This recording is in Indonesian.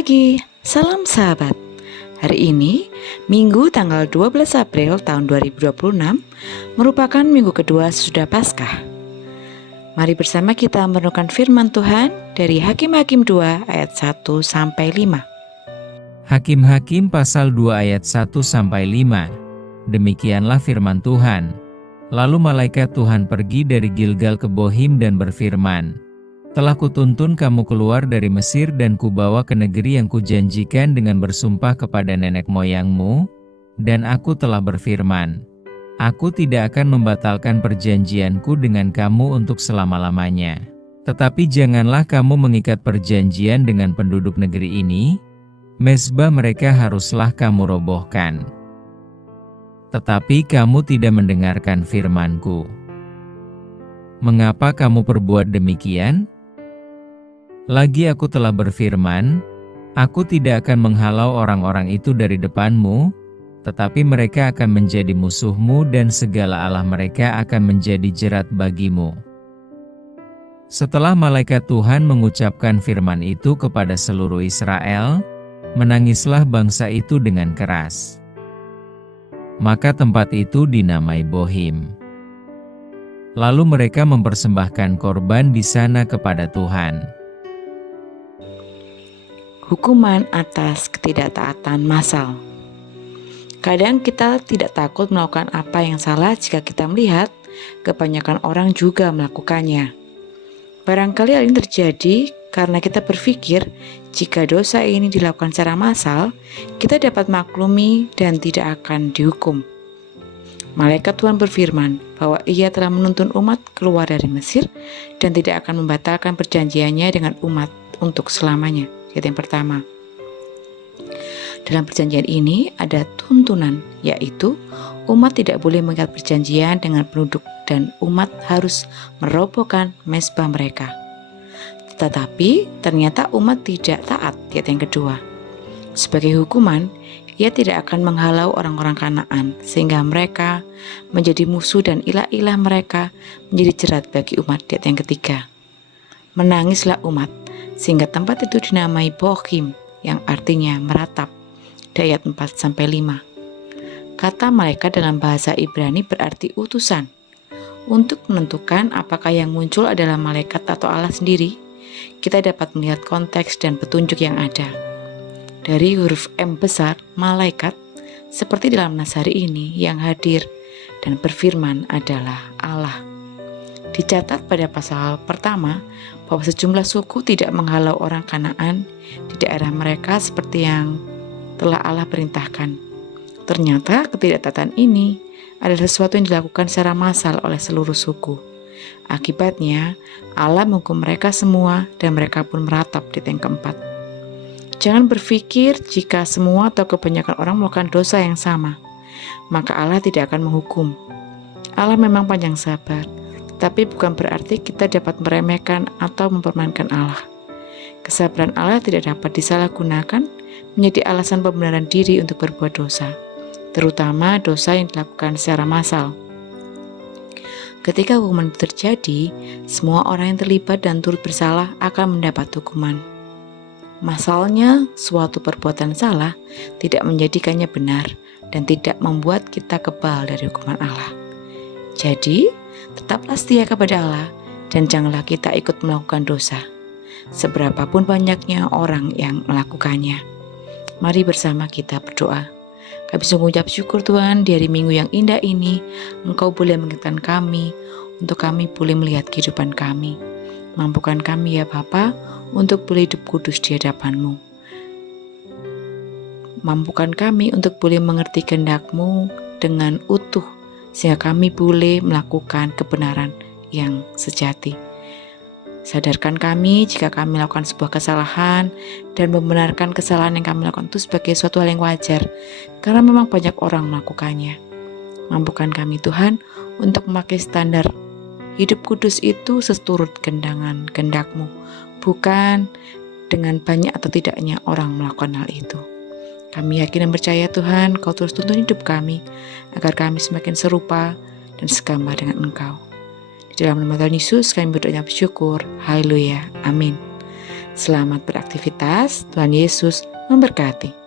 pagi, salam sahabat. Hari ini, Minggu tanggal 12 April tahun 2026, merupakan minggu kedua sesudah Paskah. Mari bersama kita merenungkan firman Tuhan dari Hakim-Hakim 2 ayat 1 sampai 5. Hakim-Hakim pasal 2 ayat 1 sampai 5. Demikianlah firman Tuhan. Lalu malaikat Tuhan pergi dari Gilgal ke Bohim dan berfirman, "Telah kutuntun kamu keluar dari Mesir dan kubawa ke negeri yang kujanjikan dengan bersumpah kepada nenek moyangmu, dan aku telah berfirman, aku tidak akan membatalkan perjanjianku dengan kamu untuk selama-lamanya. Tetapi janganlah kamu mengikat perjanjian dengan penduduk negeri ini, mezbah mereka haruslah kamu robohkan. Tetapi kamu tidak mendengarkan firman-Ku. Mengapa kamu perbuat demikian? Lagi aku telah berfirman, aku tidak akan menghalau orang-orang itu dari depanmu, tetapi mereka akan menjadi musuhmu dan segala allah mereka akan menjadi jerat bagimu." Setelah malaikat Tuhan mengucapkan firman itu kepada seluruh Israel, menangislah bangsa itu dengan keras. Maka tempat itu dinamai Bohim. Lalu mereka mempersembahkan korban di sana kepada Tuhan. Hukuman atas ketidaktaatan massal. Kadang kita tidak takut melakukan apa yang salah jika kita melihat kebanyakan orang juga melakukannya. Barangkali hal ini terjadi karena kita berpikir jika dosa ini dilakukan secara massal, kita dapat maklumi dan tidak akan dihukum. Malaikat Tuhan berfirman bahwa Ia telah menuntun umat keluar dari Mesir dan tidak akan membatalkan perjanjiannya dengan umat untuk selamanya. Ayat yang pertama. Dalam perjanjian ini ada tuntunan, yaitu umat tidak boleh mengikat perjanjian dengan penduduk dan umat harus merobohkan mezbah mereka. Tetapi ternyata umat tidak taat. Ayat yang kedua. Sebagai hukuman, Ia tidak akan menghalau orang-orang Kanaan sehingga mereka menjadi musuh dan ilah-ilah mereka menjadi jerat bagi umat. Ayat yang ketiga. Menangislah umat sehingga tempat itu dinamai Bohim yang artinya meratap. Di ayat 4-5. Kata malaikat dalam bahasa Ibrani berarti utusan. Untuk menentukan apakah yang muncul adalah malaikat atau Allah sendiri, kita dapat melihat konteks dan petunjuk yang ada. Dari huruf M besar, malaikat, seperti dalam nas hari ini yang hadir dan berfirman adalah Allah. Dicatat pada pasal pertama bahwa sejumlah suku tidak menghalau orang Kanaan di daerah mereka seperti yang telah Allah perintahkan. Ternyata ketidaktaatan ini adalah sesuatu yang dilakukan secara massal oleh seluruh suku. Akibatnya, Allah menghukum mereka semua dan mereka pun meratap di ayat keempat. Jangan berpikir jika semua atau kebanyakan orang melakukan dosa yang sama, maka Allah tidak akan menghukum. Allah memang panjang sabar, tapi bukan berarti kita dapat meremehkan atau mempermainkan Allah. Kesabaran Allah tidak dapat disalahgunakan menjadi alasan pembenaran diri untuk berbuat dosa, terutama dosa yang dilakukan secara massal. Ketika hukuman terjadi, semua orang yang terlibat dan turut bersalah akan mendapat hukuman. Masalnya, suatu perbuatan salah tidak menjadikannya benar dan tidak membuat kita kebal dari hukuman Allah. Jadi, tetaplah setia kepada Allah dan janganlah kita ikut melakukan dosa, seberapapun banyaknya orang yang melakukannya. Mari bersama kita berdoa. Kami sungguh ucap syukur Tuhan di hari Minggu yang indah ini, Engkau boleh mengingatkan kami, untuk kami boleh melihat kehidupan kami. Mampukan kami ya Bapa, untuk boleh hidup kudus di hadapan-Mu. Mampukan kami untuk boleh mengerti kehendak-Mu dengan utuh, sehingga kami boleh melakukan kebenaran yang sejati. Sadarkan kami jika kami melakukan sebuah kesalahan dan membenarkan kesalahan yang kami lakukan itu sebagai suatu hal yang wajar, karena memang banyak orang melakukannya. Mampukan kami Tuhan untuk memakai standar hidup kudus itu seturut kehendak-Mu, bukan dengan banyak atau tidaknya orang melakukan hal itu. Kami yakin dan percaya Tuhan, Kau terus tuntun hidup kami, agar kami semakin serupa dan segambar dengan Engkau. Di dalam nama Tuhan Yesus kami berdoa bersyukur. Haleluya. Amin. Selamat beraktivitas, Tuhan Yesus memberkati.